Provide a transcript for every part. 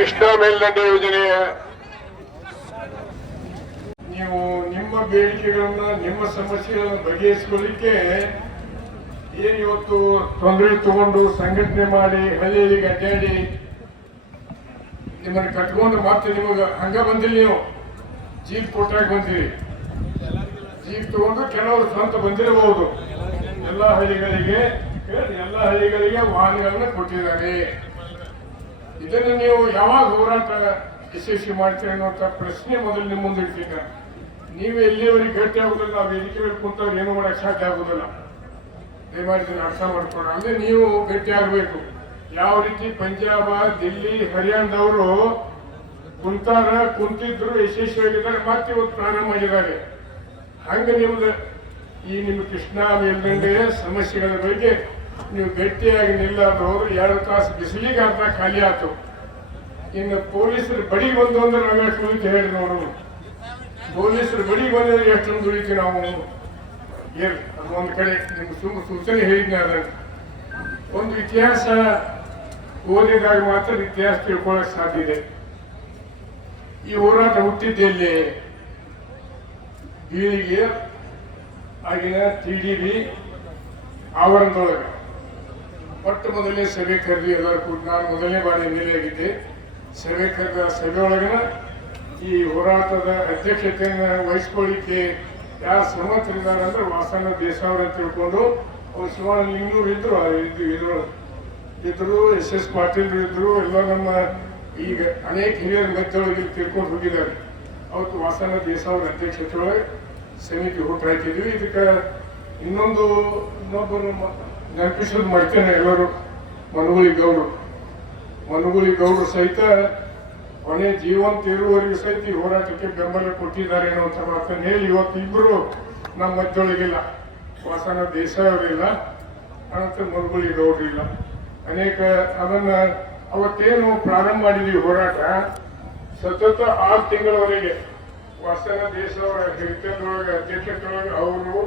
ಕೃಷ್ಣಾ ಮೇಲ್ದಂಡೆ ಯೋಜನೆ. ನೀವು ನಿಮ್ಮ ಬೇಡಿಕೆಗಳನ್ನ, ನಿಮ್ಮ ಸಮಸ್ಯೆಗಳನ್ನ ಬಗೆಹರಿಸಿಕೊಳ್ಳಿಕ್ಕೆ ಏನ್ ಇವತ್ತು ತೊಂದರೆ ತಗೊಂಡು ಸಂಘಟನೆ ಮಾಡಿ ಹಳ್ಳಿಯಲ್ಲಿ ಅಡ್ಡಾಡಿ ನಿಮ್ಮನ್ನು ಕಟ್ಕೊಂಡು ಮತ್ತೆ ನಿಮಗ ಹಂಗ ಬಂದಿಲ್ಲ ನೀವು. ಜೀಪ್ ಕೊಟ್ಟಾಗ ಬಂದಿರಿ. ಜೀಪ್ ತಗೊಂಡು ಕೆಲವರು ಸ್ವಂತ ಬಂದಿರಬಹುದು. ಎಲ್ಲ ಹಳ್ಳಿಗಳಿಗೆ ಎಲ್ಲ ಹಳ್ಳಿಗಳಿಗೆ ವಾಹನಗಳನ್ನ ಕೊಟ್ಟಿದ್ದಾರೆ. ಇದನ್ನು ನೀವು ಯಾವಾಗ ಹೋರಾಟ ಯಶಸ್ವಿ ಮಾಡ್ತೀರಿ ಅನ್ನುವಂಥ ಪ್ರಶ್ನೆ ಮೊದಲು ನಿಮ್ಮ ಮುಂದೆ ಇಟ್ಟಿದ್ದ. ನೀವು ಎಲ್ಲಿಯವರೆಗೆ ಗಟ್ಟಿ ಆಗುದಿಲ್ಲ, ನಾವು ಮೇಲೆ ಕುಂತವ್ರು ಏನು ಮಾಡಕ್ಕೆ ಸಾಧ್ಯ ಆಗುದಿಲ್ಲ. ದಯಮಾಡಿ ಅರ್ಥ ಮಾಡ್ಕೊಂಡು ಅಂದ್ರೆ ನೀವು ಗಟ್ಟಿ ಆಗಬೇಕು. ಯಾವ ರೀತಿ ಪಂಜಾಬ, ದಿಲ್ಲಿ ಹರಿಯಾಣದವರು ಕುಂತಾರ, ಕುಂತಿದ್ರು, ಯಶಸ್ವಿಯಾಗಿದ್ದಾರೆ, ಮತ್ತೆ ಇವತ್ತು ಪ್ರಾರಂಭ ಆಗಿದ್ದಾರೆ ಹಂಗೆ ನಿಮ್ದು ಈ ನಿಮ್ಮ ಕೃಷ್ಣ ಮೇಲ್ದಂಡೆಯ ಸಮಸ್ಯೆಗಳ ಬಗ್ಗೆ ನೀವು ಗಟ್ಟಿಯಾಗಿ ಹೋದ್ರೆ ಎರಡು ತಾಸು ಬಿಸಿಲಿಗೆ ಅಂತ ಖಾಲಿ ಆಯ್ತು. ಇನ್ನು ಪೊಲೀಸರು ಬಡಿ ಬಂದು ಅಂದ್ರೆ ನಾವು ಉಳಿತು ಹೇಳಿ ನೋಡು. ಪೊಲೀಸರು ಬಡಿ ಬಂದ್ರೆ ಎಷ್ಟೊಂದು ಉಳಿತು ನಾವು? ಏನು ಅದು ಒಂದು ಕಡೆ ನಿಮ್ಗೆ ಸುಮ್ಮ ಸೂಚನೆ ಹೇಳಿದ್ನ ಅದನ್ನು ಒಂದು ಇತಿಹಾಸ ಓದಿದಾಗ ಮಾತ್ರ ಇತಿಹಾಸ ತಿಳ್ಕೊಳಕ್ ಸಾಧ್ಯ ಇದೆ. ಈ ಹೋರಾಟ ಹುಟ್ಟಿದ್ದೆಲ್ಲಿ ಬೀಳಿಗೆ ಆಗಿನ ಟಿ ಡಿ ಬಿ ಆವರಣದೊಳಗೆ. ಮೊಟ್ಟ ಮೊದಲೇ ಸಭೆ ಕರೆದಿ ಎಲ್ಲರೂ ಕೂಡ ನಾನು ಮೊದಲನೇ ಬಾರಿ ಸಭೆ ಕರೆದ ಸಭೆ ಒಳಗನ ಈ ಹೋರಾಟದ ಅಧ್ಯಕ್ಷತೆಯನ್ನು ವಹಿಸ್ಕೊಳ್ಳಿಕ್ಕೆ ಯಾರು ಸಮರ್ಥರಿದ್ದಾರೆ ಅಂದ್ರೆ ವಾಸನ ಅಂತ ತಿಳ್ಕೊಂಡು ಅವ್ರು ಸುಮಾರು ಲಿಂಗೂರು ಇದ್ರು, ಆ ಇದ್ರು. ಇದ್ರು, ಎಸ್ ಎಸ್ ಪಾಟೀಲ್ ಇದ್ರು, ಎಲ್ಲ ನಮ್ಮ ಈಗ ಅನೇಕ ಹಿರಿಯರ ಮಧ್ಯೊಳಗೆ ತಿಳ್ಕೊಂಡು ಹೋಗಿದ್ದಾರೆ. ಅವತ್ತು ವಾಸನ ದೇಸಾವ್ರ ಅಧ್ಯಕ್ಷತೆ ಒಳಗೆ ಸಮಿತಿ ಹುಟ್ಟು ಹಾಕಿದ್ವಿ ಇದಕ್ಕೆ ಇನ್ನೊಂದು ಇನ್ನೊಬ್ಬರು ನೆನಪಿಸೋದು ಮಾಡ್ತೇನೆ ಎಲ್ಲರೂ, ಮನುಗುಳಿ ಗೌಡರು. ಮನುಗುಳಿ ಗೌಡರು ಸಹಿತ ಕೊನೆ ಜೀವಂತ ಇರುವವರೆಗೂ ಸಹಿತ ಈ ಹೋರಾಟಕ್ಕೆ ಬೆಂಬಲ ಕೊಟ್ಟಿದ್ದಾರೆ ಅನ್ನುವಂಥ ಮಾತನ್ನು ಹೇಳಿ ಇವತ್ತು ಇಬ್ಬರು ನಮ್ಮ ಮಧ್ಯೊಳಗಿಲ್ಲ. ವಾಸನ ದೇಸಾಯವರಿಲ್ಲ ಅನಂತರ ಮನಗುಳಿ ಗೌಡ್ರು ಇಲ್ಲ. ಅನೇಕ ಅದನ್ನ ಅವತ್ತೇನು ಪ್ರಾರಂಭ ಮಾಡಿದ್ವಿ ಹೋರಾಟ? ಸತತ ಆರು ತಿಂಗಳವರೆಗೆ ವಾಸನ ದೇಶವರ ಹಿರಿತದೊಳಗೆ ಅಧ್ಯಕ್ಷರೊಳಗೆ ಅವರು,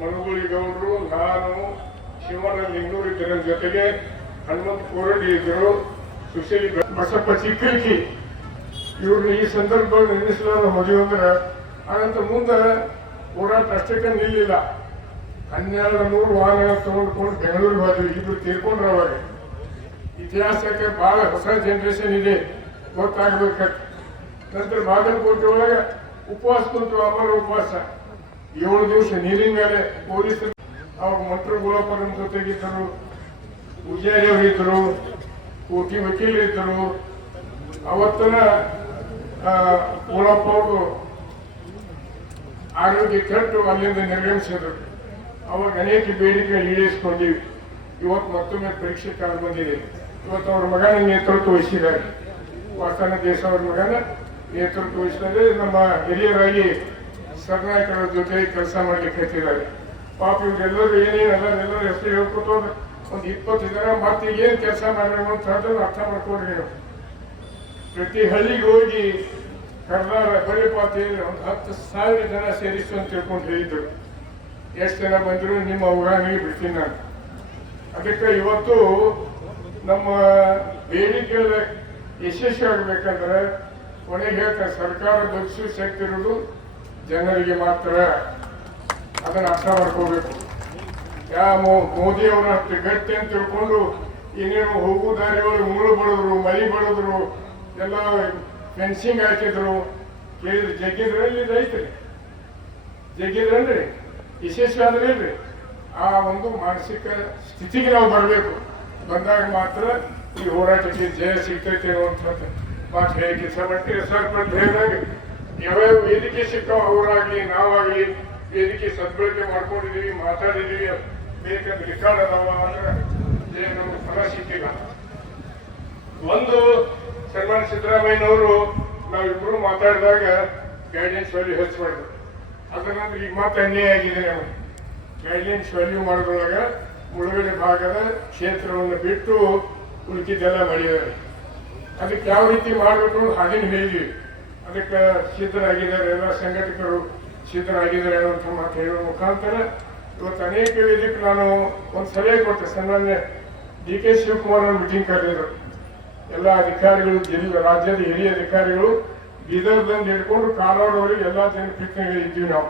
ಮನುಗುಳಿ ಗೌಡರು, ನಾನು ಶಿವಣ್ಣ ನಿಂಗೂರು ಇದ್ದರ ಜೊತೆಗೆ ಹನುಮಂತ ಕೋರಡಿ ಇದ್ರು ಸುಶೀಲ್ ಬಸಪ್ಪ ಚಿಕ್ಕರಿಕಿ. ಇವ್ರನ್ನ ಈ ಸಂದರ್ಭದಲ್ಲಿ ನೆನೆಸಲಾರ ಮದುವೆ ಅಂದ್ರೆ, ಆನಂತರ ಮುಂದೆ ಓಡಾಟ ಅಷ್ಟಕ್ಕೆ ನಿಲ್ಲಿಲ್ಲ ಹನ್ನೆರಡು ನೂರು ವಾಹನಗಳು ತಗೊಂಡ್ಕೊಂಡು ಬೆಂಗಳೂರಿಗೆ ಹೋದ್ವಿ. ಇಬ್ರು ತೀರ್ಕೊಂಡ್ರು ಅವಾಗ. ಇತಿಹಾಸಕ್ಕೆ ಬಹಳ ಹೊಸ ಜನರೇಷನ್ ಇದೆ. ಗೊತ್ತಾಗಬೇಕು ನಂತರ ಬಾಗಲಕೋಟೆ ಒಳಗೆ ಉಪವಾಸ ಕುಂತು, ಅಮರ ಉಪವಾಸ. ಏಳು ದಿವಸ ನೀರಿನ ಮೇಲೆ ಪೊಲೀಸರು ಅವ್ರ ಮಂತ್ರ ಗುಲಾಪರಂ ಜೊತೆಗಿದ್ದರು ಪೂಜಾರಿ ಅವರು ಇದ್ರು ಕೋಟಿ ವಕೀಲ್ ಇದ್ದರು. ಅವತ್ತನ ಗುಳಪ್ಪ ಅವರು ಆರೋಗ್ಯ ಕೆಟ್ಟು ಅಲ್ಲಿಂದ ನಿರ್ಗಮಿಸಿದ್ರು. ಅವಾಗ ಅನೇಕ ಬೇಡಿಕೆ ಈಡೇರಿಸಿಕೊಂಡಿವಿ. ಇವತ್ತು ಮತ್ತೊಮ್ಮೆ ಪರೀಕ್ಷೆ ಕಾಲ ಬಂದಿದೆ. ಇವತ್ತು ಅವ್ರ ಮಗನ ನೇತೃತ್ವ ವಹಿಸಿದ್ದಾರೆ. ವಾಸನ ದೇಶ ಅವ್ರ ಮಗನ ನೇತೃತ್ವ ವಹಿಸಿದರೆ ನಮ್ಮ ಹಿರಿಯರಾಗಿ ಸರ್ನಾಯಕರ ಜೊತೆ ಕೆಲಸ ಮಾಡಲಿಕ್ಕೆ ಹತ್ತಿದ್ದಾರೆ ಪಾಪ ಇವ್ರೆಲ್ಲರೂ ಏನೇನು ಎಲ್ಲರೆಲ್ಲರೂ ಹೆಸರು ಹೇಳ್ಕೊತ ಒಂದು ಇಪ್ಪತ್ತು ಜನ ಮತ್ತೆ ಏನ್ ಕೆಲಸ ಮಾಡಬೇಕು ಅಂತ ಹೇಳಿದ್ರೆ ಅರ್ಥ ಮಾಡ್ಕೊಡ್ರಿ ಪ್ರತಿ ಹಳ್ಳಿಗೆ ಹೋಗಿ ಕರ್ನಾಟಕ ಪರಿಪಾತಿಯಲ್ಲಿ ಒಂದು ಹತ್ತು ಸಾವಿರ ಜನ ಸೇರಿಸು ಅಂತ ತಿಳ್ಕೊಂಡು ಹೇಳಿದ್ರು. ಎಷ್ಟು ಜನ ಬಂದ್ರು ನಿಮ್ಮ ಅವಗಾನಿಗೆ ಬಿಡ್ತೀನಿ ನಾನು. ಅದಕ್ಕೆ ಇವತ್ತು ನಮ್ಮ ಬೇಡಿಕೆಯಲ್ಲ ಯಶಸ್ವಿ ಆಗ್ಬೇಕಂದ್ರೆ ಕೊನೆಗೆ ಹೇಳ್ತಾರೆ, ಸರ್ಕಾರ ದೊಡ್ಡ ಶಕ್ತಿ ಇರೋದು ಜನರಿಗೆ ಮಾತ್ರ. ಅದನ್ನ ಅರ್ಥ ಮಾಡ್ಕೋಬೇಕು. ಯಾ ಮೋದಿ ಅವರ ಗಟ್ಟಿ ಅಂತ ತಿಳ್ಕೊಂಡು ಏನೇನು ಹೋಗು ದಾರಿಗಳು ಮುಳ್ಳು ಬಡಿದ್ರು ಮೈ ಬಡಿದ್ರು, ಎಲ್ಲ ಫೆನ್ಸಿಂಗ್ ಹಾಕಿದ್ರು. ಕೇಳಿದ್ರು ಜಗ್ಗಿದ್ರಲ್ಲಿ ಐತ್ರಿ ವಿಶೇಷ ಯಶಸ್ವಿ ಇಲ್ರಿ. ಆ ಒಂದು ಮಾನಸಿಕ ಸ್ಥಿತಿಗೆ ನಾವು ಬರಬೇಕು. ಬಂದಾಗ ಮಾತ್ರ ಈ ಹೋರಾಟಕ್ಕೆ ಜಯ ಸಿಗ್ತೈತೆ ಅನ್ನುವಂಥದ್ದು ಮಾತು ಹೇಗೆ ಕೆಲಸ ಮಾಡ್ತೀರಿ ಸರ್ ಅಂತ ಹೇಳಿದಾಗ, ಯಾವ್ಯಾವ ವೇದಿಕೆ ಸಿಕ್ಕಾವ ಅವರಾಗ್ಲಿ, ನಾವಾಗ್ಲಿ ವೇದಿಕೆ ಸದ್ಬಳಕೆ ಮಾಡ್ಕೊಂಡಿದ್ದೀವಿ, ಮಾತಾಡಿದ್ದೀವಿ. ಬೇಕಂದ್ರೆ ರೆಕಾರ್ಡ್ ಅದಾವ ಅಂದ್ರೆ ಏನ್ ಫಲ ಸಿಕ್ಕಿಲ್ಲ. ಒಂದು ಸನ್ಮಾನ ಸಿದ್ದರಾಮಯ್ಯನವರು ನಾವಿಬ್ರು ಮಾತಾಡಿದಾಗ ಗೈಡ್ಲೈನ್ಸ್ ವ್ಯಾಲ್ಯೂ ಹೆಚ್ಚು ಮಾಡಿದ್ರು ಅದರ ನಂತರ ಈಗ ಮತ್ತೆ ಅನ್ಯಾಯ ಆಗಿದೆ ಗೈಡ್ಲೈನ್ಸ್ ವ್ಯಾಲ್ಯೂ ಮಾಡಿದೊಳಗ ಮುಳುಗಡೆ ಭಾಗದ ಕ್ಷೇತ್ರವನ್ನು ಬಿಟ್ಟು ಉಳಿಕಿದ್ದೆಲ್ಲ ಮಾಡಿದ್ದಾರೆ ಅದಕ್ಕೆ ಯಾವ ರೀತಿ ಮಾಡಬೇಕು ಹಾಗೇನು ಹೇಳಿದ್ವಿ ಅದಕ್ಕೆ ಸಿದ್ಧರಾಗಿದ್ದಾರೆ ಎಲ್ಲ ಸಂಘಟಕರು. ಸಿದ್ಧರಾಗಿದ್ದಾರೆ ಅನ್ನುವಂಥ ಮಾತು ಹೇಳುವ ಮುಖಾಂತರ ಇವತ್ತು ಅನೇಕ ವೇದಿಕೆ ನಾನು ಒಂದು ಸಲಹೆ ಕೊಟ್ಟೆ. ಸನ್ಮಾನ್ಯ ಡಿ ಕೆ ಶಿವಕುಮಾರ್ ಅವರು ಮೀಟಿಂಗ್ ಕರೆದಿದ್ರು. ಎಲ್ಲ ಅಧಿಕಾರಿಗಳು, ಜಿಲ್ಲಾ, ರಾಜ್ಯದ ಹಿರಿಯ ಅಧಿಕಾರಿಗಳು ಬೀದರ್ದಂದು ಹಿಡ್ಕೊಂಡು ಕಾರವಾರವರೆಗೆ ಎಲ್ಲ ಜನಪ್ರತಿನಿಧಿಗಳು ಇದ್ದೀವಿ ನಾವು.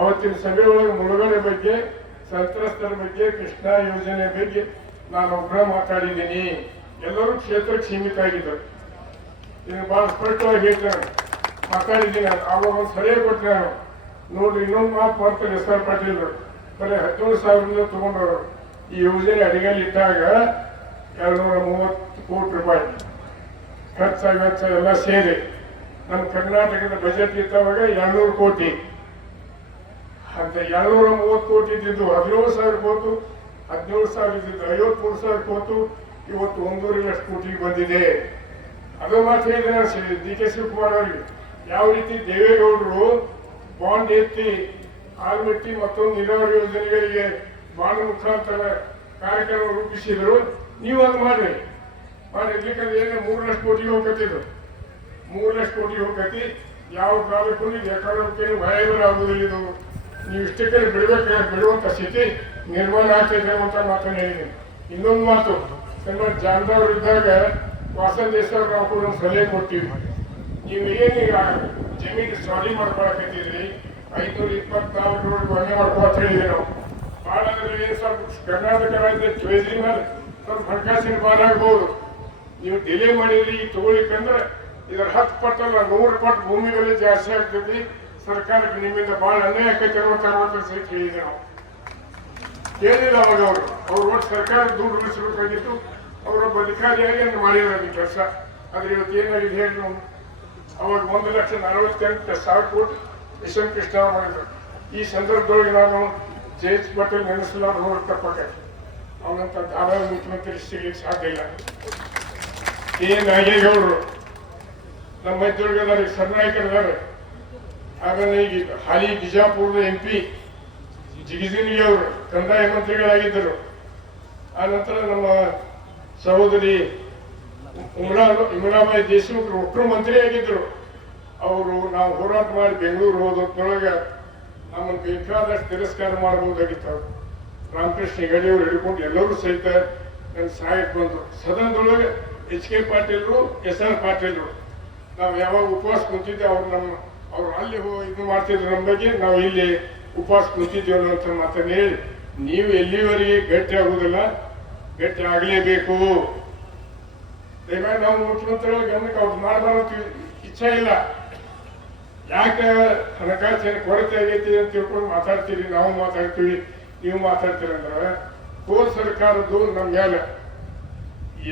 ಅವತ್ತಿನ ಸಭೆ ಒಳಗೆ ಮುಳುಗಡೆ ಬಗ್ಗೆ, ಸಂತ್ರಸ್ತರ ಬಗ್ಗೆ, ಕೃಷ್ಣ ಯೋಜನೆ ಬಗ್ಗೆ ನಾನು ಒಬ್ಬರ ಮಾತಾಡಿದ್ದೀನಿ. ಎಲ್ಲರೂ ಕ್ಷೇತ್ರಕ್ಕೆ ಸೀಮಿತ ಆಗಿದ್ದರು ಇದನ್ನು ಬಹಳ ಸ್ಪಷ್ಟವಾಗಿ ಹೇಳ್ತೇನೆ. ಮಾತಾಡಿದ್ದೀನಿ. ಆವಾಗ ಒಂದು ಸಲಹೆ ಕೊಟ್ಟೆ ನಾನು. ನೋಡ್ರಿ ಇನ್ನೊಂದು ಮಾತು ಮಾಡ್ತಾರೆ ಎಸ್ ಆರ್ ಪಾಟೀಲ್ ಬರೀ ಹದಿನೇಳು ಸಾವಿರದಿಂದ ತಗೊಂಡವರು. ಈ ಯೋಜನೆ ಅಡಿಗೆಲ್ಲಿ ಇಟ್ಟಾಗ ಎರಡ್ನೂರ ಮೂವತ್ತು ಕೋಟಿ ರೂಪಾಯಿ ಖರ್ಚ ವೆಚ್ಚ ಎಲ್ಲ ಸೇರಿ. ನಮ್ಮ ಕರ್ನಾಟಕದ ಬಜೆಟ್ ಇತ್ತವಾಗ ಎರಡ್ನೂರು ಕೋಟಿ. ಅಂತ ಎರಡ್ನೂರ ಮೂವತ್ತು ಕೋಟಿ ಇದ್ದಿದ್ದು ಹದಿನೇಳು ಸಾವಿರ ಕೋತು, ಹದಿನೇಳು ಸಾವಿರ ಇದ್ದಿದ್ದು ಐವತ್ಮೂರು ಸಾವಿರ ಕೋತು, ಇವತ್ತು ಒಂದೂವರೆ ಲಕ್ಷ ಕೋಟಿಗೆ ಬಂದಿದೆ. ಅದು ಮಾತ್ರ ಹೇಳಿದ್ರೆ ಡಿ ಕೆ ಶಿವಕುಮಾರ್ ಅವರಿಗೆ. ಯಾವ ರೀತಿ ದೇವೇಗೌಡರು ಬಾಂಡ್ ಎತ್ತಿ ಆಲ್ಮೆಟ್ಟಿ ಮತ್ತೊಂದು ನೀರಾವರಿ ಯೋಜನೆಗಳಿಗೆ ಬಾಂಡ್ ಮುಖಾಂತರ ಕಾರ್ಯಕ್ರಮ ರೂಪಿಸಿದರು. ನೀವು ಅದು ಮಾಡ್ರಿ ಮಾಡಿ ಏನು ಮೂರು ಲಕ್ಷ ಕೋಟಿ ಹೋಗತ್ತಿದ್ರು ಮೂರು ಲಕ್ಷ ಕೋಟಿ ಹೋಗತಿ ಯಾವ ಕಾಲಕ್ಕೂ ಎಕಾನಮಿಕೇನು ಭಯ ಆಗುದಿಲ್ಲ ಇದು. ನೀವು ಇಷ್ಟಕ್ಕೆ ಬಿಡಬೇಕು ಬಿಡುವಂತ ಸ್ಥಿತಿ ನಿರ್ಮಾಣ ಆಗ್ತಿದೆ ಅಂತ ಮಾತನ್ನು ಹೇಳಿದ್ದೀನಿ. ಇನ್ನೊಂದು ಮಾತು, ನಮ್ಮ ಜಾನದವ್ರು ಇದ್ದಾಗ ವಾಸ ದೇಶ ನಾವು ಕೂಡ ಸಲಹೆ ಕೊಟ್ಟಿವಿ ನೀವು ಏನೀಗ ಜಮೀನು ಸ್ವಾಧಿ ಮಾಡ್ಕೊಳಕತ್ತಿದ್ರಿ ಐನೂರ ಇಪ್ಪತ್ನಾಲ್ಕು ರೋಡ್ ಮನೆ ಮಾಡ್ಕೊಳಕ್ ಹೇಳಿದ್ವಿ ನಾವು. ಭಾಳ ಅಂದ್ರೆ ಸ್ವಲ್ಪ ಕರ್ನಾಟಕ ರಾಜ್ಯದ ಟ್ರೇಸಿಂಗ್ ಮೇಲೆ ಸ್ವಲ್ಪ ಹಣಕಾಸಿನ ಭಾರ ಆಗ್ಬೋದು. ನೀವು ಡಿಲೇ ಮಾಡಿದ್ರಿ ಈಗ ತಗೊಳ್ಳಿಕ್ಕಂದ್ರೆ ಇದರ ಹತ್ತು ಪಟ್ಟಲ್ಲ, ನೂರು ಪಟ್ಟು ಭೂಮಿ ಬೆಲೆ ಜಾಸ್ತಿ ಆಗ್ತೈತಿ. ಸರ್ಕಾರಕ್ಕೆ ನಿಮ್ಮಿಂದ ಬಹಳ ಅನ್ಯಾಯ ಆಕೈತಿ ಅರವತ್ತು ಅರವತ್ತು ಸಹಿತ ಹೇಳಿದೆ ನಾವು. ಕೇಳಿಲ್ಲ ಅವಾಗ ಅವರು. ಅವ್ರು ಒಟ್ಟು ಸರ್ಕಾರ ದುಡ್ಡು ಉಳಿಸಬೇಕಾಗಿತ್ತು. ಅವರೊಬ್ಬ ಅಧಿಕಾರಿಯಾಗಿ ಅಂತ ಮಾಡಿರೋದು ಕೆಲಸ. ಆದ್ರೆ ಇವತ್ತು ಏನಾಗಿದೆ ಹೇಳಿ ನಾವು ಅವಾಗ ಒಂದು ಲಕ್ಷ ನಲವತ್ತೆಂಟು ಸಾವಿರ ಕೋಟಿ ಎಂ ಕೃಷ್ಣ ಮಾಡಿದ್ರು. ಈ ಸಂದರ್ಭದೊಳಗೆ ನಾನು ಜೆ ಎಚ್ ಪಟೇಲ್ ನೆನೆಸಲಾರ ಹೋಗಿ ಅವನಂತ ಧಾರಾಳ ಮುಖ್ಯಮಂತ್ರಿ ಸಿಗ್ಲಿಕ್ಕೆ ಸಾಧ್ಯ ಇಲ್ಲ. ಏನು ನಾಗೇಗೌಡರು ನಮ್ಮ ಮೈತ್ರಿಗಳಿಗೆ ಸರ್ನಾಯಕರಿದ್ದಾರೆ ಆಮೇಲೆ ಈಗ ಹಾಲಿ ಬಿಜಾಪುರದ ಎಂ ಪಿ ಜಿಗಿಜಿನಿ ಅವರು ಕಂದಾಯ ಮಂತ್ರಿಗಳಾಗಿದ್ದರು. ಆ ನಂತರ ನಮ್ಮ ಸಹೋದರಿ ಇಮರಾಬಾಯಿ ದೇಶಮುಖರು ಒಬ್ಬರು ಮಂತ್ರಿ ಆಗಿದ್ರು. ಅವರು ನಾವು ಹೋರಾಟ ಮಾಡಿ ಬೆಂಗಳೂರು ಹೋದೊಳಗೆ ನಮ್ಮನ್ನು ಬೇಕಾದಷ್ಟು ತಿರಸ್ಕಾರ ಮಾಡಬಹುದಾಗಿತ್ತು. ಅವರು ರಾಮಕೃಷ್ಣ ಹೆಗಡೆಯವರು ಹಿಡ್ಕೊಂಡು ಎಲ್ಲರೂ ಸಹಿತ ನನ್ನ ಸಹಾಯಕ್ಕೆ ಬಂದರು. ಸದನದೊಳಗೆ ಎಚ್ ಕೆ ಪಾಟೀಲ್ರು, ಎಸ್ ಆರ್ ಪಾಟೀಲ್ರು. ನಾವು ಯಾವಾಗ ಉಪವಾಸ ಕುಂತಿದ್ದೆ ಅವ್ರು ನಮ್ಮ ಅವ್ರು ಅಲ್ಲಿ ಇದು ಮಾಡ್ತಿದ್ರು ನಮ್ಮ ಬಗ್ಗೆ, ನಾವು ಇಲ್ಲಿ ಉಪವಾಸ ಕುಂತಿದ್ದೇವೆ ಅನ್ನೋಂಥ ಮಾತನ್ನು ಹೇಳಿ. ನೀವು ಎಲ್ಲಿವರೆಗೆ ಗಟ್ಟಿ ಆಗೋದಲ್ಲ ಗಟ್ಟಿ ಆಗಲೇಬೇಕು. ದಯಮಾಡಿ ನಾವು ಮುಖ್ಯಮಂತ್ರಿಗಳ ಗಮನಕ್ಕೆ ಅವ್ರು ಮಾಡಬಾರ್ದು ಇಚ್ಛೆ ಇಲ್ಲ. ಯಾಕೆ ಹಣಕಾಸಿನ ಕೊರತೆ ಆಗೈತಿ ಅಂತ ತಿಳ್ಕೊಂಡು ಮಾತಾಡ್ತೀರಿ, ನಾವು ಮಾತಾಡ್ತೀವಿ, ನೀವು ಮಾತಾಡ್ತೀರಿ ಅಂದ್ರೆ ಕೋರ್ ಸರ್ಕಾರದ್ದು ನಮ್ಮ ಮೇಲೆ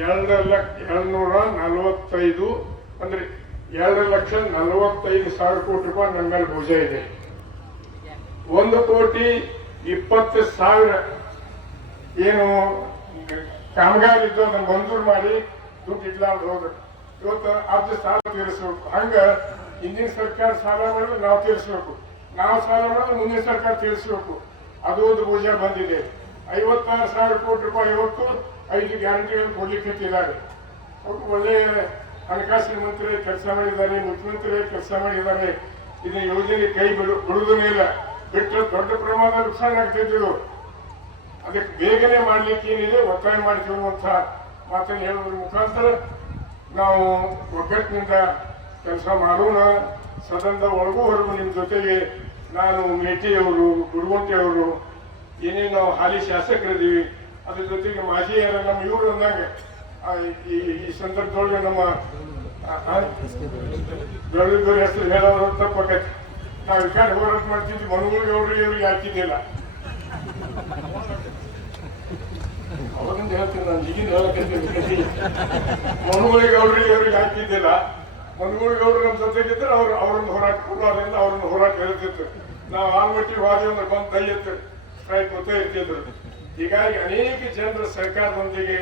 ಎರಡು ಲಕ್ಷ ಎರಡ್ನೂರ ನಲವತ್ತೈದು ಅಂದ್ರೆ ಎರಡು ಲಕ್ಷ ನಲವತ್ತೈದು ಸಾವಿರ ಕೋಟಿ ರೂಪಾಯಿ ನಮ್ಮ ಮೇಲೆ ಭುಜ ಇದೆ. ಒಂದು ಕೋಟಿ ಇಪ್ಪತ್ತು ಸಾವಿರ ಏನು ಕಾಮಗಾರಿ ಇದ್ದು ಅದನ್ನ ಮಂಜೂರು ಮಾಡಿ ದುಡ್ಡು ಇಡ್ಲಾರ್ದು ಹೋದ್ರು. ಇವತ್ತು ಅರ್ಧ ಸಾಲ ತೀರಿಸ್ಬೇಕು. ಹಂಗ ಹಿಂದಿನ ಸರ್ಕಾರ ಸಾಲ ಮಾಡಿದ್ರೆ ನಾವು ತೀರಿಸ್ಬೇಕು. ನಾವು ಸಾಲ ಮಾಡಿದ್ರೆ ಮುಂದಿನ ಸರ್ಕಾರ ತೀರಿಸ್ಬೇಕು. ಅದು ಒಂದು ಪೂಜೆ ಬಂದಿದೆ. ಐವತ್ತಾರು ಸಾವಿರ ಕೋಟಿ ರೂಪಾಯಿ ಇವತ್ತು ಐದು ಗ್ಯಾರಂಟಿಗಳನ್ನು ಕೊಡ್ಲಿಕ್ಕೆ ಇದ್ದಾರೆ ಅವರು ಒಳ್ಳೆ ಹಣಕಾಸಿನ ಮಂತ್ರಿ, ಕೆಲಸ ಮಾಡಿದ್ದಾರೆ, ಮುಖ್ಯಮಂತ್ರಿ ಕೆಲಸ ಮಾಡಿದ್ದಾರೆ. ಇದನ್ನ ಯೋಜನೆ ಕೈ ಬಿಡು ಬಿಡುವುದನ್ನೇ ಇಲ್ಲ. ಬಿಟ್ಟರೆ ದೊಡ್ಡ ಪ್ರಮಾಣದ ನುಕ್ಸಾನ ಆಗ್ತಿದ್ದು ಅದಕ್ಕೆ ಬೇಗನೆ ಮಾಡ್ಲಿಕ್ಕೆ ಏನಿದೆ, ಒತ್ತಾಯ ಮಾಡ್ತೀವಿ ಅನ್ನುವಂಥ ಮಾತನ್ನು ಹೇಳೋದ್ರ ಮುಖಾಂತರ ನಾವು ಒಗ್ಗಟ್ಟಿನಿಂದ ಕೆಲಸ ಮಾಡೋಣ. ಸದನದ ಒಳಗೂ ಹೊರಗು ನಿಮ್ಮ ಜೊತೆಗೆ ನಾನು ಮೇಟಿಯವರು ಗುರುಗುಂಟೆಯವರು ಏನೇನು ನಾವು ಹಾಲಿ ಶಾಸಕರಿದ್ದೀವಿ. ಅದ್ರ ಜೊತೆಗೆ ಮಾಜಿ ಯಾರ, ನಮ್ಮ ಇವರು ಅಂದಾಗ ಈ ಈ ಸಂದರ್ಭದೊಳಗೆ ನಮ್ಮ ಬೆಳಗ್ಗೆ ಹೆಸರು ಹೇಳೋರು ತಪ್ಪಾಕೈತಿ ನಾವು ಈ ಕಡೆ ಹೋರಾಟ ಮಾಡ್ತಿದ್ವಿ. ಮನುಗಳಿಗೆ ಅವ್ರಿಗೆ ಇವ್ರಿಗೆ ಹಾಕಿದ್ದಿಲ್ಲ ಅವರಿಂದ ಹೇಳ್ತೀನಿ, ನಾನು ಈಗಿನ ಹೇಳಕ್ಕೆ ಮನುಗಳಿಗೆ ಅವ್ರಿಗೆ ಅವ್ರಿಗೆ ಹಾಕಿದ್ದಿಲ್ಲ. ಮನುಗಳಿಗೆ ಅವ್ರು ನಮ್ಮ ಜೊತೆಗಿದ್ರೆ, ಅವ್ರು ಅವ್ರನ್ನ ಹೋರಾಟ ಕೊಡೋದ್ರಿಂದ ಅವ್ರನ್ನ ಹೋರಾಟ ಹೇಳ್ತಿತ್ತು ನಾವು ಆಲ್ಮಟ್ಟಿ ವಾದಿ ಅಂದ್ರೆ ಬಂದು ಕೈ ಸ್ಟ್ರೈಕ್ ಗೊತ್ತೇ ಇರ್ತಿದ್ರು. ಹೀಗಾಗಿ ಅನೇಕ ಜನರು ಸರ್ಕಾರದೊಂದಿಗೆ.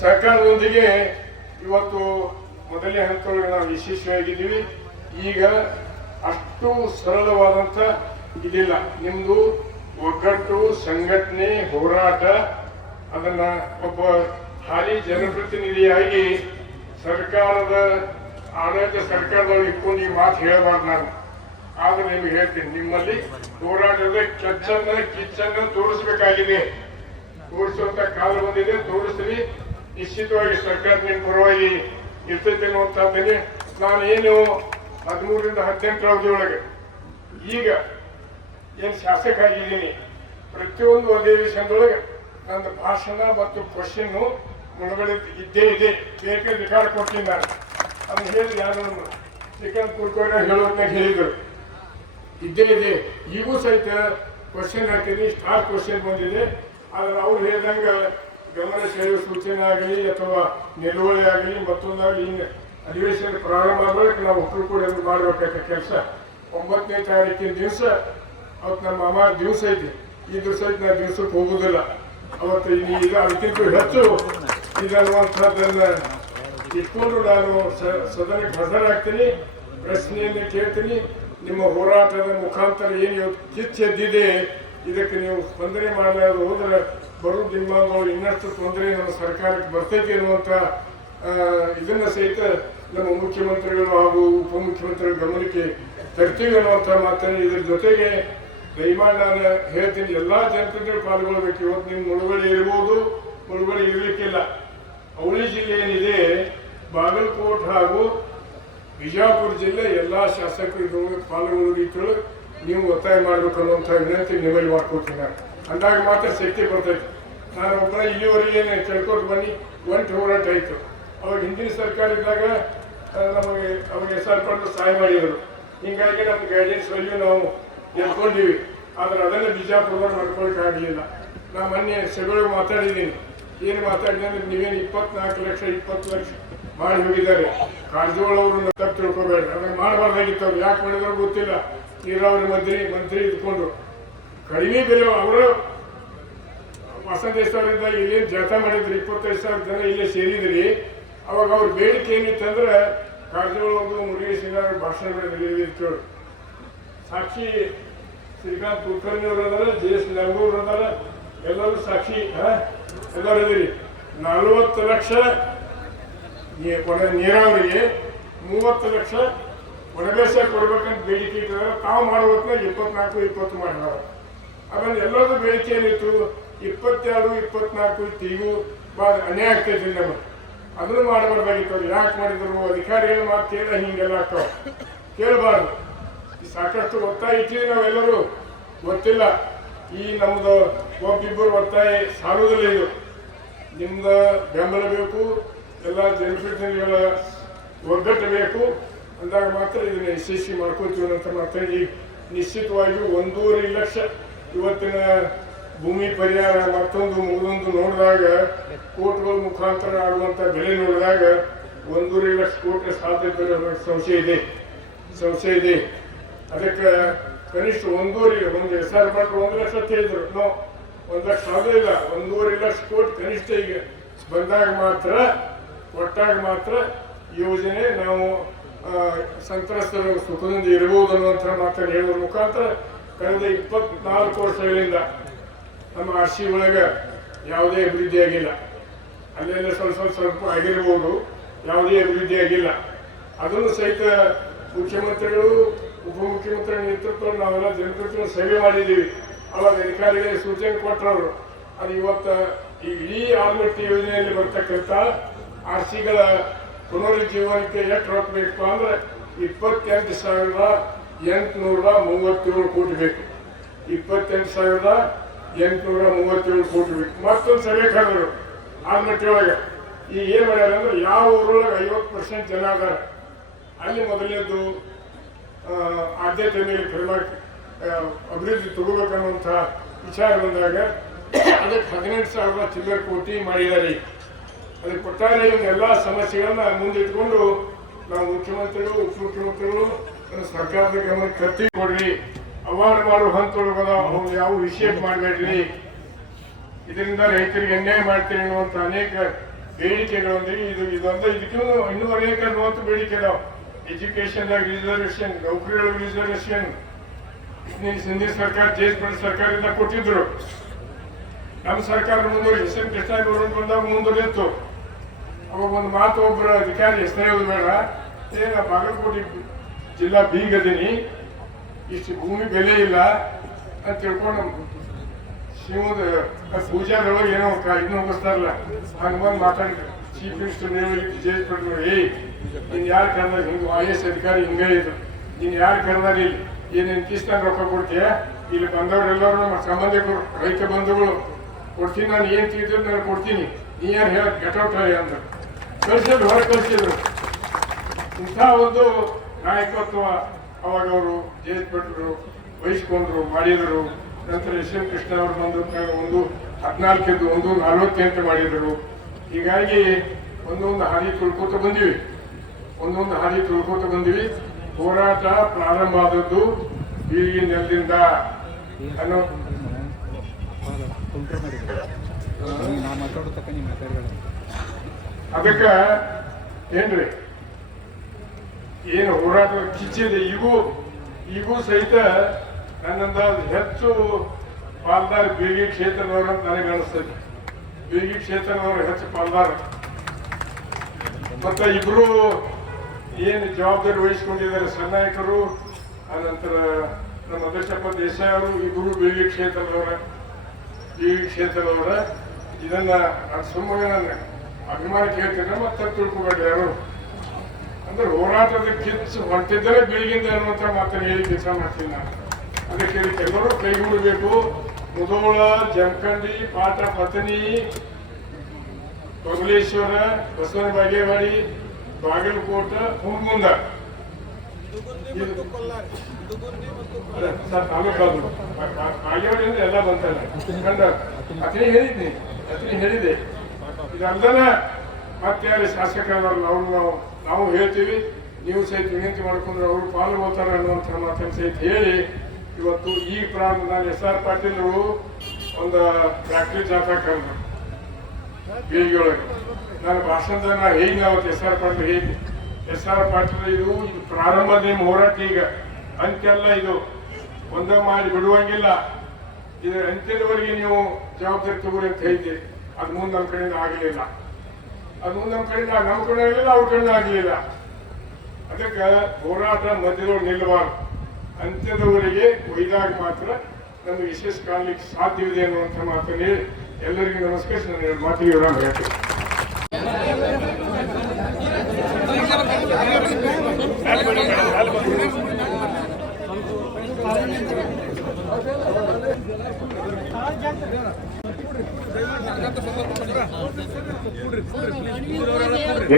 ಸರ್ಕಾರದೊಂದಿಗೆ ಇವತ್ತು ಮೊದಲನೇ ಹಂತದೊಳಗೆ ನಾವು ಯಶಸ್ವಿಯಾಗಿದ್ದೀವಿ. ಈಗ ಅಷ್ಟು ಸರಳವಾದಂತ ಇದಿಲ್ಲ. ನಿಮ್ದು ಒಗ್ಗಟ್ಟು, ಸಂಘಟನೆ, ಹೋರಾಟ, ಅದನ್ನ ಒಬ್ಬ ಹಾಲಿ ಜನಪ್ರತಿನಿಧಿಯಾಗಿ ಸರ್ಕಾರದ ಆಡಳಿತ ಸರ್ಕಾರದವರು ಇಟ್ಕೊಂಡು ಈ ಮಾತು ಹೇಳಬಾರ್ದು ನಾನು. ಆದ್ರೆ ನಿಮ್ಗೆ ಹೇಳ್ತೀನಿ, ನಿಮ್ಮಲ್ಲಿ ಹೋರಾಟದ ಕೆಚ್ಚನ್ನ, ಕಿಚ್ಚನ್ನ ತೋರಿಸ್ಬೇಕಾಗಿದೆ. ತೋರಿಸುವಂತ ಕಾಲ ಬಂದಿದೆ ತೋರಿಸ್ರಿ ನಿಶ್ಚಿತವಾಗಿ ಸರ್ಕಾರ ನಿಮ್ಮ ಪರವಾಗಿ ಇರ್ತೈತೆ ನಾನು ಏನು ಹದಿಮೂರರಿಂದ ಹದಿನೆಂಟರ ಅವಧಿಯೊಳಗೆ. ಈಗ ಏನು ಶಾಸಕ ಆಗಿದ್ದೀನಿ ಪ್ರತಿಯೊಂದು ಅಧಿವೇಶನದೊಳಗೆ ನನ್ನ ಭಾಷಣ ಮತ್ತು ಕ್ವಶನ್ ಮುಳುಗಡೆ ಇದ್ದೇ ಇದೆ. ಬೇಕಾದ ರೆಕಾರ್ಡ್ ಕೊಟ್ಟಿದ್ದ ನಾನು. ಅದನ್ನ ಹೇಳಿ ಯಾರು ಚಿಕನ್ ಕುರ್ಕೋರ ಹೇಳುವಂತ ಹೇಳಿದರು. ಇದ್ದೇ ಇದೆ. ಈಗೂ ಸಹಿತ ಕ್ವಶನ್ ಹಾಕಿದ್ರಿ ಸ್ಟಾರ್ ಕ್ವಶನ್ ಬಂದಿದೆ. ಆದ್ರೆ ಅವ್ರು ಹೇಳಿದಂಗ ಗಮನ ಸೇವೆ ಸೂಚನೆ ಆಗಲಿ ಅಥವಾ ನಿಲುವಳಿ ಆಗಲಿ ಮತ್ತೊಂದಾಗಲಿ ಇನ್ನು ಅಧಿವೇಶನ ಪ್ರಾರಂಭ ಆದ್ರೆ ನಾವು ಒಕ್ಕಲು ಕೂಡ ಮಾಡಬೇಕಾದ ಕೆಲಸ. ಒಂಬತ್ತನೇ ತಾರೀಕಿನ ದಿವಸ ಅವತ್ತು ನಮ್ಮ ಮಾಮ ದಿವಸ ಐತಿ. ಈ ದಿವಸ ಐತಿ ನಾ ದಿವಸಕ್ಕೆ ಹೋಗುದಿಲ್ಲ. ಅವತ್ತು ಈಗ ಅದಕ್ಕಿಂತ ಹೆಚ್ಚು ಇದನ್ನುವಂಥದ್ದನ್ನ ಇಟ್ಕೊಂಡು ನಾನು ಸದನಕ್ಕೆ ಹಾಜರಾಗ್ತೀನಿ. ಪ್ರಶ್ನೆಯನ್ನು ಕೇಳ್ತೀನಿ. ನಿಮ್ಮ ಹೋರಾಟದ ಮುಖಾಂತರ ಏನು ಕಿಚ್ಚೆದ್ದಿದೆ ಇದಕ್ಕೆ ನೀವು ಸ್ಪಂದನೆ ಮಾಡಲಾರ ಹೋದ್ರೆ ಬರೋ ದಿನಗಳು ಇನ್ನಷ್ಟು ತೊಂದರೆ ನಮ್ಮ ಸರ್ಕಾರಕ್ಕೆ ಬರ್ತೈತಿ ಅನ್ನುವಂಥ ಇದನ್ನ ಸಹಿತ ನಮ್ಮ ಮುಖ್ಯಮಂತ್ರಿಗಳು ಹಾಗೂ ಉಪಮುಖ್ಯಮಂತ್ರಿಗಳ ಗಮನಕ್ಕೆ ತರ್ತೀವಿ ಅನ್ನುವಂಥ ಮಾತನ್ನು ಇದ್ರ ಜೊತೆಗೆ ದಯಮಾಡಿ ನಾನು ಹೇಳ್ತೀನಿ, ಎಲ್ಲಾ ಜನತೆಗಳು ಪಾಲ್ಗೊಳ್ಬೇಕು. ಇವತ್ತು ನಿಮ್ಮ ಮುಳುಗಡೆ ಇರ್ಬೋದು, ಮುಳುಗಡೆ ಇರ್ಲಿಕ್ಕಿಲ್ಲ. ಅವಳಿ ಜಿಲ್ಲೆ ಏನಿದೆ, ಬಾಗಲಕೋಟ್ ಹಾಗೂ ಬಿಜಾಪುರ ಜಿಲ್ಲೆ ಎಲ್ಲಾ ಶಾಸಕರು ಇದ್ರೊಳಗೆ ನೀವು ಒತ್ತಾಯ ಮಾಡಬೇಕು ಅನ್ನುವಂಥ ವಿನಂತಿ ನಿಮ್ಮಲ್ಲಿ ಮಾಡ್ಕೊತೀನಿ ಅಂದಾಗ ಮಾತ್ರ ಶಕ್ತಿ ಬರ್ತೈತೆ. ನಾನು ಒಬ್ಬ ಇಲ್ಲಿವರೆಗೆ ತಿಳ್ಕೊಂಡು ಬನ್ನಿ ಒಂಟು ಹೋರಾಟ ಆಯಿತು. ಅವಾಗ ಹಿಂದಿನ ಸರ್ಕಾರ ಇದ್ದಾಗ ನಮಗೆ ಅವಾಗ ಎಸ್ ಆರ್ ಪಟ್ಟು ಸಹಾಯ ಮಾಡಿದರು. ಹಿಂಗಾಗಿ ನಮ್ಮ ಗೈಡೆನ್ಸ್ ಅಲ್ಲಿಯೂ ನಾವು. ಎತ್ಕೊಂಡಿವಿ ಆದ್ರೆ ಅದನ್ನ ಬಿಜಾಪುರದಲ್ಲಿ ಮಾಡ್ಕೊಳಕ್ ಆಗಲಿಲ್ಲ. ನಾ ಮೊನ್ನೆ ಸಭೆಗಳು ಮಾತಾಡಿದ್ದೀನಿ. ಏನು ಮಾತಾಡಿದೆ ಅಂದ್ರೆ ನೀವೇನು ಇಪ್ಪತ್ನಾಲ್ಕು ಲಕ್ಷ, ಇಪ್ಪತ್ತು ಲಕ್ಷ ಮಾಡಿ ಹೋಗಿದ್ದಾರೆ. ಅವರು ತಪ್ಪು ತಿಳ್ಕೊಬೇಡ. ಅದನ್ನ ಮಾಡಬಾರ್ದಾಗಿತ್ತು ಅವ್ರು. ಯಾಕೆ ಮಾಡಿದ್ರು ಗೊತ್ತಿಲ್ಲ. ನೀರಾವರಿ ಮಂತ್ರಿ ಮಂತ್ರಿ ಇದ್ಕೊಂಡು. ಕಡಿಮೆ ಬೆಲೆ ಅವರು. ವಸಂತೇಶ್ವರದಿಂದ ಇಲ್ಲೇನು ಜತ ಮಾಡಿದ್ರು. ಇಪ್ಪತ್ತೈದು ಸಾವಿರ ಜನ ಇಲ್ಲೇ ಸೇರಿದ್ರಿ. ಅವಾಗ ಅವ್ರ ಬೇಡಿಕೆ ಏನಿತ್ತಂದ್ರೆ ಕಾರಜೋಳ ಒಂದು ಮುರುಗೇಶ್ ಭಾಷಣ ನಡೆದಿತ್ತು ಸಾಕ್ಷಿ ಶ್ರೀಕಾಂತ್ ಕುಲಕರ್ಣಿ ಅವರು ಅದಾರ ಜೆ ಎಸ್ ಲಂಗೂರ್ ಅದಾರ ಎಲ್ಲರೂ ಸಾಕ್ಷಿ? ಎಲ್ಲರೂ ಇದ್ದೀರಿ. ನಲವತ್ತು ಲಕ್ಷ ನೀರಾವರಿಗೆ ಮೂವತ್ತು ಲಕ್ಷ ಒಣಬೇಸ ಕೊಡ್ಬೇಕಂತ ಬೇಡಿಕೆ ಇಟ್ಟಿದ್ದಾರೆ. ತಾವು ಮಾಡುವತ್ತ ಇಪ್ಪತ್ನಾಲ್ಕು, ಇಪ್ಪತ್ತು ಮಾಡಿದಾರ ಆಮೇಲೆ ಎಲ್ಲರದು ಬೇಡಿಕೆ ಏನಿತ್ತು? ಇಪ್ಪತ್ತೆರಡು, ಇಪ್ಪತ್ನಾಲ್ಕು ಇವು ಭಾಳ ಅನ್ಯಾಯ ಆಗ್ತೈತಿ ನಮಗೆ. ಅದನ್ನು ಮಾಡಬಾರ್ದಾಗಿತ್ತು. ಅವ್ರು ಯಾಕೆ ಮಾಡಿದ್ರು? ಅಧಿಕಾರಿಗಳ ಮಾತು ಕೇಳ ಹಿಂಗೆಲ್ಲ ಆಗ್ತಾವ. ಕೇಳಬಾರ್ದು. ಸಾಕಷ್ಟು ಒತ್ತಾಯ ಇಟ್ಟಿವಿ ನಾವೆಲ್ಲರೂ. ಗೊತ್ತಿಲ್ಲ. ಈ ನಮ್ದು ಒಬ್ಬಿಬ್ಬರು ಒತ್ತಾಯ ಸಾಲುವುದಿಲ್ಲ ಇದು. ನಿಮ್ದ ಬೆಂಬಲ ಬೇಕು, ಎಲ್ಲ ಜನಪ್ರತಿನಿಧಿಗಳ ಒಗ್ಗಟ್ಟು ಬೇಕು. ಅಂದಾಗ ಮಾತ್ರ ಇದನ್ನ ಯಶಸ್ವಿ ಮಾಡ್ಕೊಳ್ತೀವಿ ಅಂತ ಮಾತಾಡಿ ನಿಶ್ಚಿತವಾಗಿ ಒಂದೂವರೆ ಲಕ್ಷ ಇವತ್ತಿನ ಭೂಮಿ ಪರಿಹಾರ ಮತ್ತೊಂದು ಮೂರೊಂದು ನೋಡಿದಾಗ ಕೋಟ್ಗಳ ಮುಖಾಂತರ ಆಗುವಂಥ ಬೆಲೆ ನೋಡಿದಾಗ, ಒಂದೂವರೆ ಲಕ್ಷ ಕೋಟಿ ಸಾಧ್ಯತೆ ಸಂಶಯ ಇದೆ. ಸಂಶಯ ಇದೆ. ಅದಕ್ಕೆ ಕನಿಷ್ಠ ಒಂದೂರಿಗೆ ಒಂದು ಎಸ್ ಆರ್ ಭಟ್ರು ಒಂದು ಲಕ್ಷ ತೆಗೆದ್ರು. ನಾವು ಒಂದು ಲಕ್ಷ ಆಗೋದಿಲ್ಲ ಒಂದೂವರೆ ಲಕ್ಷ ಕೋಟಿ ಕನಿಷ್ಠ ಈಗ ಬಂದಾಗ ಮಾತ್ರ, ಒಟ್ಟಾಗ ಮಾತ್ರ ಯೋಜನೆ ನಾವು ಸಂತ್ರಸ್ತರ ಸಂತ್ರಸ್ತರು ಸುಖದಿಂದ ಇರಬಹುದು ಅನ್ನುವಂಥ ಮಾತನ್ನು ಹೇಳುವ ಮುಖಾಂತರ ಕಳೆದ ಇಪ್ಪತ್ನಾಲ್ಕು ವರ್ಷಗಳಿಂದ ನಮ್ಮ ಆರ್ಶಿ ಒಳಗೆ ಯಾವುದೇ ಅಭಿವೃದ್ಧಿ ಆಗಿಲ್ಲ. ಅಲ್ಲೆಲ್ಲ ಸ್ವಲ್ಪ ಸ್ವಲ್ಪ ಸ್ವಲ್ಪ ಆಗಿರ್ಬೋದು, ಯಾವುದೇ ಅಭಿವೃದ್ಧಿ ಆಗಿಲ್ಲ. ಅದನ್ನು ಸಹಿತ ಮುಖ್ಯಮಂತ್ರಿಗಳು ಉಪಮುಖ್ಯಮಂತ್ರಿ ನೇತೃತ್ವದಲ್ಲಿ ನಾವೆಲ್ಲ ಜನಪ್ರತಿನಿಧಿ ಸೇವೆ ಮಾಡಿದ್ದೀವಿ. ಅವಾಗ ಅಧಿಕಾರಿಗಳಿಗೆ ಸೂಚನೆ ಕೊಟ್ಟರವರು ಅದು ಇವತ್ತು ಈ ಇಡೀ ಆಲ್ಮಟ್ಟಿ ಯೋಜನೆಯಲ್ಲಿ ಬರ್ತಕ್ಕಂಥ ಆರ್ ಸಿಗಳ ಪುನರುಜ್ಜೀವನಕ್ಕೆ ಎಷ್ಟು ರೊಕ್ಕ ಬೇಕಪ್ಪ ಅಂದ್ರೆ ಇಪ್ಪತ್ತೆಂಟು ಸಾವಿರದ ಎಂಟುನೂರ ಮೂವತ್ತೇಳು ಕೋಟಿ ಬೇಕು. ಇಪ್ಪತ್ತೆಂಟು ಸಾವಿರದ ಎಂಟುನೂರ ಮೂವತ್ತೇಳು ಕೋಟಿ ಬೇಕು. ಮತ್ತೊಂದು ಸಭೆ ಕರೆದ್ರು ಆಲ್ಮಟ್ಟಿ ಒಳಗೆ. ಈಗ ಏನು ಮಾಡ್ಯಾರ ಅಂದ್ರೆ ಯಾವ ಊರೊಳಗೆ ಐವತ್ತು ಪರ್ಸೆಂಟ್ ಜನ ಅದಾರ. ಅಲ್ಲಿ ಮೊದಲನೇದು ಆದ್ಯತೆ ಮೇಲೆ ಕ್ರಮ ಅಭಿವೃದ್ಧಿ ತಗೋಬೇಕನ್ನುವಂಥ ವಿಚಾರ ಬಂದಾಗ, ಅದಕ್ಕೆ ಹದಿನೆಂಟು ಸಾವಿರದ ಚಿಲ್ಲರೆ ಕೋಟಿ ಮಾಡಿದ್ದಾರೆ. ಅದಕ್ಕೆ ಒಟ್ಟಾರೆ ಎಲ್ಲ ಸಮಸ್ಯೆಗಳನ್ನ ಮುಂದಿಟ್ಕೊಂಡು ನಾವು ಮುಖ್ಯಮಂತ್ರಿಗಳು ಉಪಮುಖ್ಯಮಂತ್ರಿಗಳು ಸರ್ಕಾರದ ಗಮನಕ್ಕೆ ಕತ್ತಿ ಕೊಡ್ರಿ. ಅವಾರ್ಡ್ ಮಾಡುವ ಅವ್ರು ಯಾವ ವಿಷಯ ಮಾಡಬೇಡ್ರಿ. ಇದರಿಂದ ರೈತರಿಗೆ ಅನ್ಯಾಯ ಮಾಡ್ತೀರಿ ಅನ್ನುವಂಥ ಅನೇಕ ಬೇಡಿಕೆಗಳೊಂದಿಗೆ ಇದು ಇದೊಂದು ಇದಕ್ಕೂ ಇನ್ನೂ ಅನೇಕ ಅನ್ನುವಂಥ ಬೇಡಿಕೆ ಇದಾವೆ ಎಜುಕೇಶನ್ದಾಗ ರಿಸರ್ವೇಶನ್ ನೌಕರಿಗಳ ರಿಸರ್ವೇಶನ್ ಹಿಂದಿನ ಸರ್ಕಾರ ಜೆ ಎಸ್ ಪಿ ಸರ್ಕಾರದಿಂದ ಕೊಟ್ಟಿದ್ರು. ನಮ್ಮ ಸರ್ಕಾರ ಮುಂದುವರಿ ಎಸ್ ಎಂ ಗೌರ್ಮೆಂಟ್ ಬಂದಾಗ ಮುಂದುವರಿಯಿತು ಅವಾಗ ಒಂದು ಮಾತು ಒಬ್ಬರ ಅಧಿಕಾರಿ ಹೆಸರು ಬೇಡ. ಏನ ಬಾಗಲಕೋಟೆ ಜಿಲ್ಲಾ ಬೀಗದೀನಿ ಇಷ್ಟು ಭೂಮಿ ಬೆಲೆ ಇಲ್ಲ ಅಂತ ತಿಳ್ಕೊಂಡು ಶಿವದ ಪೂಜಾದೊಳಗೆ ಏನೋ ಇದು ಮುಗಿಸ್ತಾರಲ್ಲ ಹಂಗ ಬಂದು ಮಾತಾಡಿದ್ರು. ಚೀಫ್ ಮಿನಿಸ್ಟರ್ ಜೈಲ್ ಕೊಟ್ಟು ಏಯ್ ನೀನ್ ಯಾರು ಕರೆದಾಗ ಹಿಂಗೆ ಐ ಎಸ್ ಅಧಿಕಾರಿ ಹಿಂಗೆ ಇದು? ನೀನು ಯಾರು ಕರೆದಾಗ ಇಲ್ಲಿ? ಏನೇನು ಕಿಸ್ತಾನ ರೊಕ್ಕ ಕೊಡ್ತೀಯ? ಇಲ್ಲಿ ಬಂದವರೆಲ್ಲರೂ ನಮ್ಮ ಸಂಬಂಧಿಕರು ರೈತ ಬಂಧುಗಳು. ಕೊಡ್ತೀನಿ ನಾನು ಏನು ತಿಳಿದ್ರು ನಾನು ಕೊಡ್ತೀನಿ. ನೀ ಯಾರು ಹೇಳಕ್ಕೆ ಗೆಟೌಟ್ ಅಂತ ಕಳಿಸಿದ್ರು, ಹೊರಗೆ ಕಳಿಸಿದ್ರು. ಇಂಥ ಒಂದು ನಾಯಕತ್ವ ಅವಾಗ ಅವರು ಜಯಂತ್ ಪಟ್ಟರು ವಹಿಸ್ಕೊಂಡ್ರು, ಮಾಡಿದರು. ನಂತರ ಎಸ್ ಎಂ ಕೃಷ್ಣ ಅವರು ಬಂದು ಒಂದು ಹದಿನಾಲ್ಕಿದ್ದು ಒಂದು ನಲವತ್ತೆಂಟು ಮಾಡಿದರು. ಹೀಗಾಗಿ ಒಂದೊಂದು ಹಾದಿ ತುಳ್ಕೋತ ಬಂದಿವಿ. ಒಂದೊಂದು ಹಾದಿ ತುಳ್ಕೊತ ಬಂದಿವಿ. ಹೋರಾಟ ಪ್ರಾರಂಭ ಆದದ್ದು ಬೀಗಿ ನೆಲದಿಂದ. ಮಾತಾಡಬೇಡ ಅದಕ್ಕ ಏನ್ರಿ? ಏನು ಹೋರಾಟ ಕಿಚ್ಚಿದೆ ಈಗೂ ಈಗೂ ಸಹಿತ ನನ್ನಂತ ಹೆಚ್ಚು ಪಾಲ್ದಾರ್ ಬೀಗಿ ಕ್ಷೇತ್ರದವರು ಅಂತ ನನಗೆ ಅನಿಸ್ತದೆ ಬೀಗಿ ಕ್ಷೇತ್ರದವರು ಹೆಚ್ಚು ಪಾಲ್ದಾರ. ಮತ್ತೆ ಇಬ್ರು ಏನು ಜವಾಬ್ದಾರಿ ವಹಿಸಿಕೊಂಡಿದ್ದಾರೆ ಸನ್ನಾಯಕರು ಅನಂತರ ನಮ್ಮ ಅಧ್ಯಕ್ಷಪ್ಪ ದೇಸಾಯಿ ಅವರು ಇಬ್ಬರು ಬೇಗಿ ಕ್ಷೇತ್ರದವರ ಈ ಕ್ಷೇತ್ರದವರ, ಇದನ್ನ ನಾನು ಸುಮ್ಮನೆ ನನ್ನ ಅಭಿಮಾನ ಕೇಳ್ತೇನೆ ಮತ್ತೆ ತಿಳ್ಕೊಬೇಡಿ ಯಾರು? ಅಂದ್ರೆ ಹೋರಾಟದ ಕಿಚ್ಚು ಹೊರಟಿದ್ದರೆ ಬೆಳಗಿಂದ ಅನ್ನುವಂಥ ಮಾತನ್ನು ಹೇಳಿ ಕೆಲಸ ಮಾಡ್ತೀನಿ ನಾನು. ಅದಕ್ಕೆ ಎಲ್ಲರೂ ಕೈಗೂಡಬೇಕು ಮುದೋಳ ಜಮಖಂಡಿ ಪಾಟ ಪತ್ನಿ ಬಬಲೇಶ್ವರ ಬಸವನ ಬಾಗೇವಾಡಿ ಬಾಗಲಕೋಟ ಬಾ- ಬಾಗೇವಾಡಿಯಿಂದ ಎಲ್ಲ ಬಂತಲ್ಲ ಅತನೇ ಹೇಳಿದ್ನಿ ಅತನೇ ಹೇಳಿದೆ. ಇದಲ್ದನ ಮತ್ತೆ ಯಾರು ಶಾಸಕರಲ್ಲ ನಾವು ನಾವು ಹೇಳ್ತೀವಿ. ನೀವು ಸಹಿತ ವಿನಂತಿ ಮಾಡ್ಕೊಂಡ್ರೆ ಅವರು ಪಾಲ್ಗೊಳ್ತಾರೆ ಅನ್ನುವಂತ ಮಾತನ್ನು ಸಹಿತ ಹೇಳಿ. ಇವತ್ತು ಈ ನಾನು ಎಸ್ ಆರ್ ಪಾಟೀಲ್ ಒಂದು ಫ್ಯಾಕ್ಟ್ರಿ ಜಾಥಾ ಕರೆದ್ರು. ಬೀಳಿಗೆಯೊಳಗೆ. ನಾನು ಭಾಷಣದ ನಾ ಹೇಗೆ ಅವತ್ತು ಎಸ್ ಆರ್ ಪಾಟೀಲ್ ಹೇಗೆ? ಎಸ್ ಆರ್ ಪಾಟೀಲ್ ಇದು ಇದು ಪ್ರಾರಂಭದ ಹೋರಾಟ ಈಗ. ಅಂತ್ಯಲ್ಲ ಇದು ಒಂದೇ ಮಾಡಿ ಬಿಡುವಂಗಿಲ್ಲ. ಇದು ಅಂತ್ಯದವರೆಗೆ ನೀವು ಜವಾಬ್ದಾರಿ ತಗೋರಿ ಅಂತ ಹೇಳಿದ್ದೆ ಅದು ಮುಂದೆ ನಮ್ಮ ಕಡೆಯಿಂದ ಆಗಲಿಲ್ಲ. ಅದು ಮುಂದೆ ನಮ್ಮ ಕಡೆಯಿಂದ ನಮ್ಮ ಕಡೆ ಆಗಲಿಲ್ಲ, ಅವ್ರ ಕಡೆಯಿಂದ ಆಗಲಿಲ್ಲ. ಅದಕ್ಕೆ ಹೋರಾಟ ಮಧ್ಯದೊಳಗೆ ನಿಲ್ಲಬಾರ್ದು. ಅಂತ್ಯದವರೆಗೆ ಒಯ್ದಾಗ ಮಾತ್ರ ನಮಗೆ ವಿಶೇಷ ಕಾಣಲಿಕ್ಕೆ ಸಾಧ್ಯವಿದೆ ಅನ್ನುವಂಥ ಮಾತನ್ನು ಹೇಳಿ ಎಲ್ಲರಿಗೂ ನಮಸ್ಕರಿಸಿ, ನಾನು ಮಾತಿಗೆ ವಿರಾಮ ಹೇಳ್ತೀನಿ.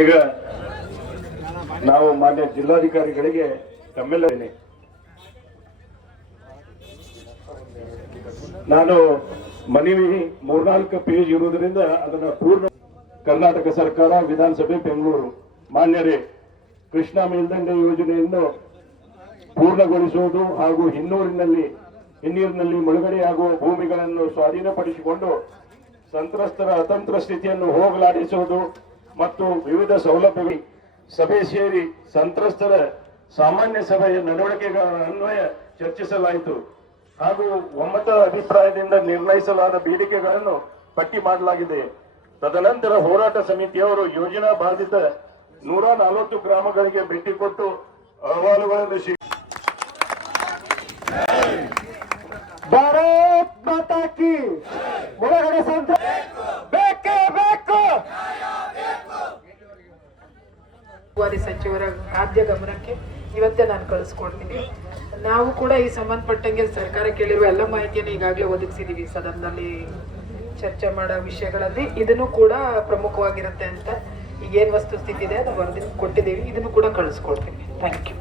ಈಗ ನಾವು ಮಾನ್ಯ ಜಿಲ್ಲಾಧಿಕಾರಿಗಳಿಗೆ ತಮ್ಮೆಲ್ಲ ನಾನು ಮನವಿ ಮೂರ್ನಾಲ್ಕು ಪೇಜ್ ಇರುವುದರಿಂದ ಅದನ್ನ ಪೂರ್ಣ ಕರ್ನಾಟಕ ಸರ್ಕಾರ, ವಿಧಾನಸಭೆ, ಬೆಂಗಳೂರು ಮಾನ್ಯರೇ ಕೃಷ್ಣಾ ಮೇಲ್ದಂಡೆ ಯೋಜನೆಯನ್ನು ಪೂರ್ಣಗೊಳಿಸುವುದು ಹಾಗೂ ಹಿನ್ನೂರಿನಲ್ಲಿ, ಹಿನ್ನೀರಿನಲ್ಲಿ ಮುಳುಗಡೆಯಾಗುವ ಭೂಮಿಗಳನ್ನು ಸ್ವಾಧೀನಪಡಿಸಿಕೊಂಡು ಸಂತ್ರಸ್ತರ ಅತಂತ್ರ ಸ್ಥಿತಿಯನ್ನು ಹೋಗಲಾಡಿಸುವುದು ಮತ್ತು ವಿವಿಧ ಸೌಲಭ್ಯಗಳು ಸಭೆ ಸೇರಿ ಸಂತ್ರಸ್ತರ ಸಾಮಾನ್ಯ ಸಭೆಯ ನಡವಳಿಕೆಗಳ ಅನ್ವಯ ಚರ್ಚಿಸಲಾಯಿತು. ಹಾಗೂ ಒಮ್ಮತ ಅಭಿಪ್ರಾಯದಿಂದ ನಿರ್ಣಯಿಸಲಾದ ಬೇಡಿಕೆಗಳನ್ನು ಪಟ್ಟಿ ಮಾಡಲಾಗಿದೆ. ತದನಂತರ ಹೋರಾಟ ಸಮಿತಿಯವರು ಯೋಜನಾ ಬಾಧಿತ ನೂರ ನಲವತ್ತು ಗ್ರಾಮಗಳಿಗೆ ಭೇಟಿ ಕೊಟ್ಟು ಅಹವಾಲುಗಳನ್ನು ಶೀ ಭಾರತ್ ಮಾತಾ ಕಿ ಒಳಗಡೆ ಸಂತ ಬೇಕೇ ಬೇಕು! ಉಸ್ತುವಾರಿ ಸಚಿವರ ಖಾದ್ಯ ಗಮನಕ್ಕೆ ಇವತ್ತೇ ನಾನು ಕಳಿಸ್ಕೊಡ್ತೀನಿ. ನಾವು ಕೂಡ ಈ ಸಂಬಂಧಪಟ್ಟಂಗೆ ಸರ್ಕಾರ ಕೇಳಿರುವ ಎಲ್ಲ ಮಾಹಿತಿಯನ್ನು ಈಗಾಗಲೇ ಒದಗಿಸಿದೀವಿ. ಸದನದಲ್ಲಿ ಚರ್ಚೆ ಮಾಡೋ ವಿಷಯಗಳಲ್ಲಿ ಇದನ್ನು ಕೂಡ ಪ್ರಮುಖವಾಗಿರುತ್ತೆ ಅಂತ ಈಗೇನು ವಸ್ತುಸ್ಥಿತಿ ಇದೆ ಅದು ವರದಿ ಕೊಟ್ಟಿದ್ದೀವಿ ಇದನ್ನು ಕೂಡ ಕಳಿಸ್ಕೊಡ್ತೀನಿ. Thank you